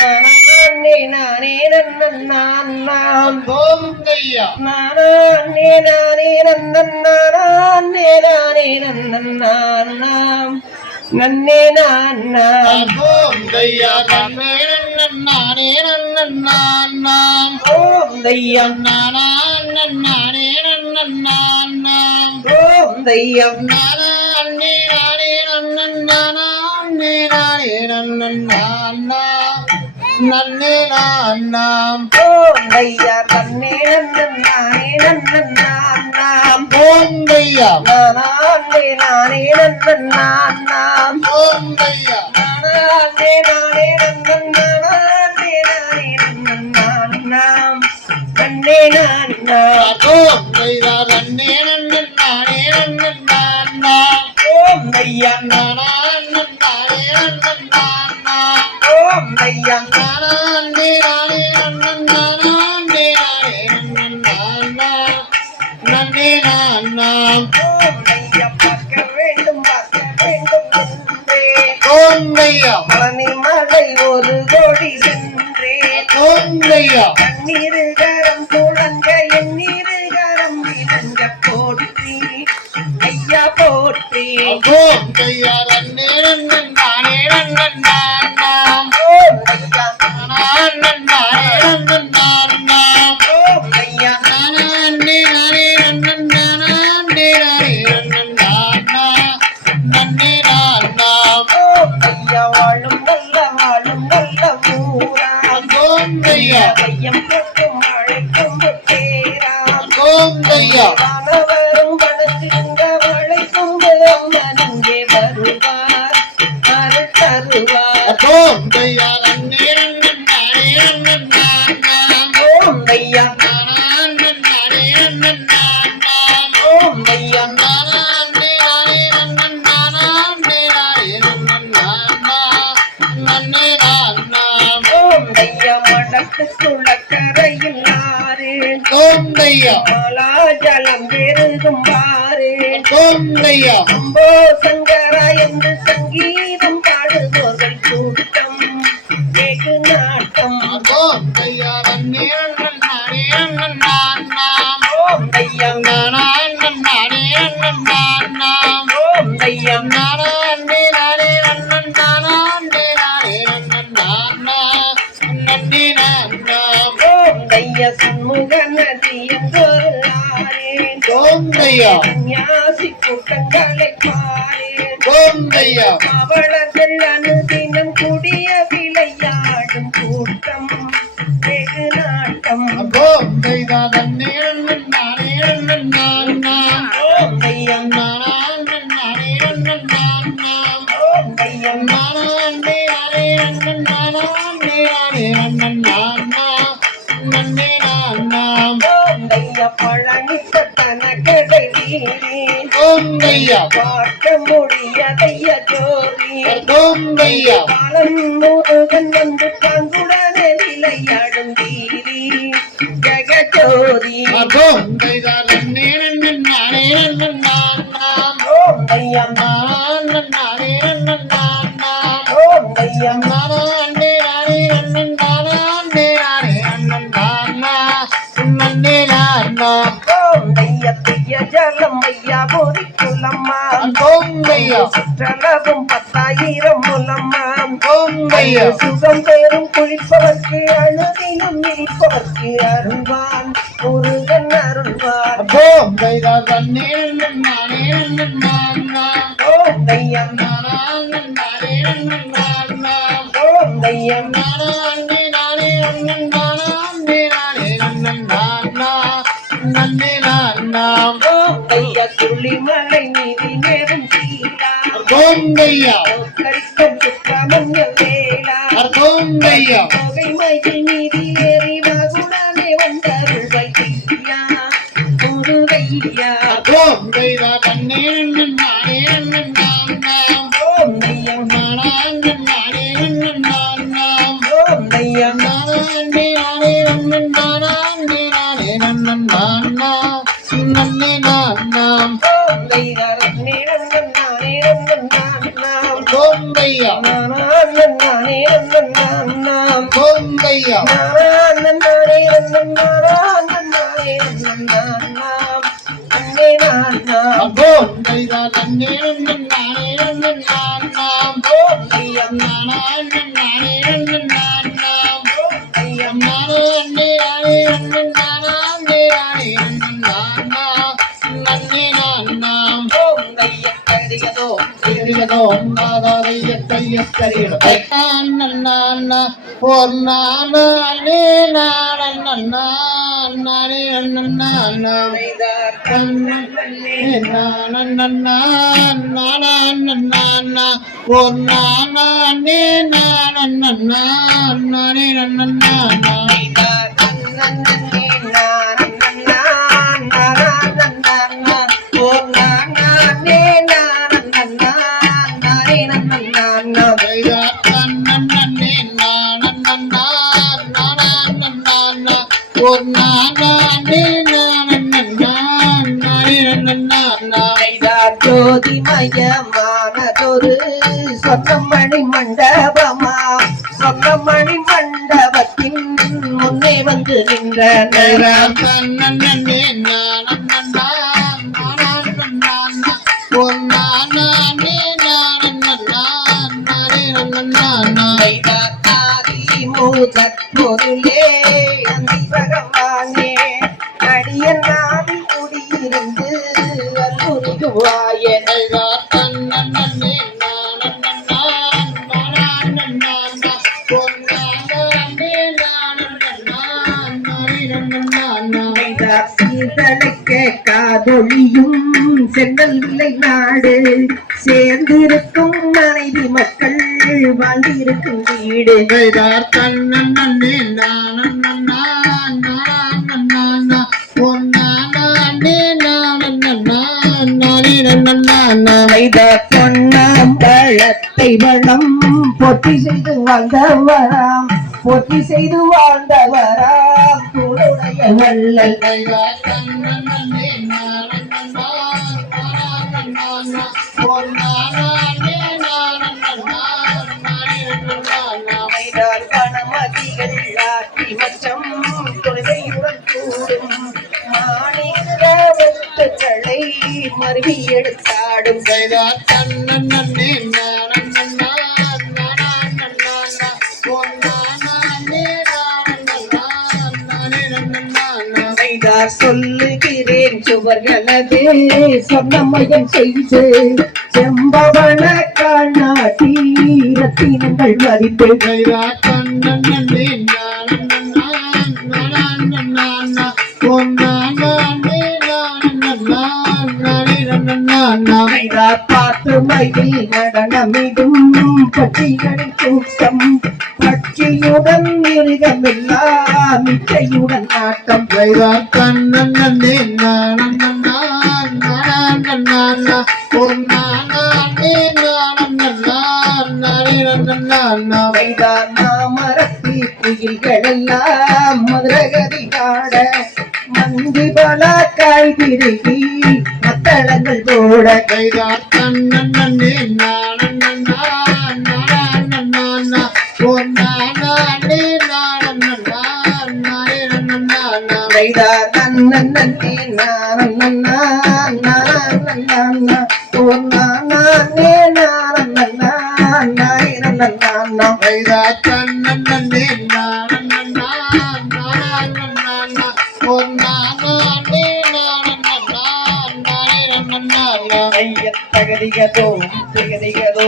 நானே நானே நன்னாம் கோங்கையா நானே நானே நன்னானே நானே நன்னாம் நன்னே நான் கோங்கையா நன்னே நன்னானே நன்னாம் கோந்தையா நானே நன்னானே கோந்தையா நானே நானே நன்னானே நன்னே நாம் கோந்தையா நன்னே நன்னானே நன்னாம் கோங்கையா நானே நானே நன்னாம் கோங்கையா நானே நானே நன்னானே நானே நன்னாம் நன்னே நான் கோங்கையா நன்னே நன்னானே நன்னாம் கோந்தையா கோந்தையா கோந்தையா பார்க்க வேண்டும் என்றே பழனி மலை ஒரு கோடி சென்றே கண்ணீரு கரம் குழங்க எண்ணீரு கரம் விளங்க போற்றி ஐயா போற்றி கோந்தையா கோந்தையா கோந்தையா வாழும் நல்ல ஊரா மையம் போட்டும் அழைக்கும் பேரா வானவரும் வணங்குகின்ற வளைக்கும் மனங்கே வருவார் அருள் தருவார் கோந்தையா கோந்தையா கோந்தையா மடக்கு குளக்கரையில் ஆறு மலாஜலம் பெருகும் பாரு அம்போ சங்கரா என்று சங்கீதம் பாடுவோர்கள் கூட்டம் வெகு நாட்டம் கோந்தையா கோந்தையா கோந்தையா சண்முக நதி என்றொரு ஆறு சன்னியாசி கூட்டங்களை பாரு அவளர்கள் அனுதினம் கூடிய விளையாடும் கூட்டம் வெகு நாட்டம் கோந்தையா கோந்தையா பழனி பட்டண கடை வீரே பார்க்க முடியதைய ஜோதி காலம் முருகன் வந்து பங்குடனே விளையாடும் வீரி ஜெகஜோதி கோந்தையா கோந்தையா கோந்தையா திய ஜலம் ஐயா பொறி குலம்மா சுற்றளவும் 10,000 முலம்மா சுகம் பெறும் குளிப்பவர்க்கு அழுதினும் இருப்பவர்க்கு அருள்வான் முருகன் அருள்வான் கோந்தையா கோந்தையா கோந்தையா துளிமலை நீதி நேரும் சீரா கரிக்கும் சுற்றமன்ய வேளா தொகை மயில் நீதி ஏறி வாகுடனே வந்தருள்வாய் ஐயா முருகையா கோந்தையா கோந்தையா பொங்கையா பொங்கைதா நன்னே நன்னானே நன்னாம் பொங்கையா நானே நன்னாம் ஐயம் நானே நன்னே நன்னானே நன்னே நன்னாம் தெரிவதோ நன்னா ஒரு நானே ஜோதிமயமானதொரு சொர்ணமணி மண்டபமா சொர்ணமணி மண்டபத்தின் முன்னே வந்து நின்ற பொருளே பகவானே அடியன் நாவில் குடியிருந்து அல்புரிவாயே காதொழியும் சென்னல்லை நாடு சேர்ந்திருக்கும் மனைவி மக்கள் வாழ்ந்திருக்கும் வீடு பொன்னாம்பழத்தை வளம் பொட்டி செய்து வாழ்ந்தவராம் பொட்டி செய்து வாழ்ந்தவராம் தோளுடைய வள்ளல் கணமதிகள் ஆட்சி மச்சம் தொழுகையுடன் கூடும் மாணிக்க வெட்டுக்களை மருவி எடுத்தாடும் சொல்லுகிறேன் சுவர்களது சொன்னமயம் செய்து செம்பவன காணாட்டி ரத்தினங்கள் மதிப்பு பார்த்து மயில் நடனமிடும் பட்சிகளின் கூட்டம் பட்சியுடன் மிருகமெல்லாம் இச்சையுடன் ஆட்டம் நாமரத்தி குயில்களெல்லாம் மதுரகதி காட மந்தி பல காய் திருகி மத்தளங்கள் போட தகதிகதோ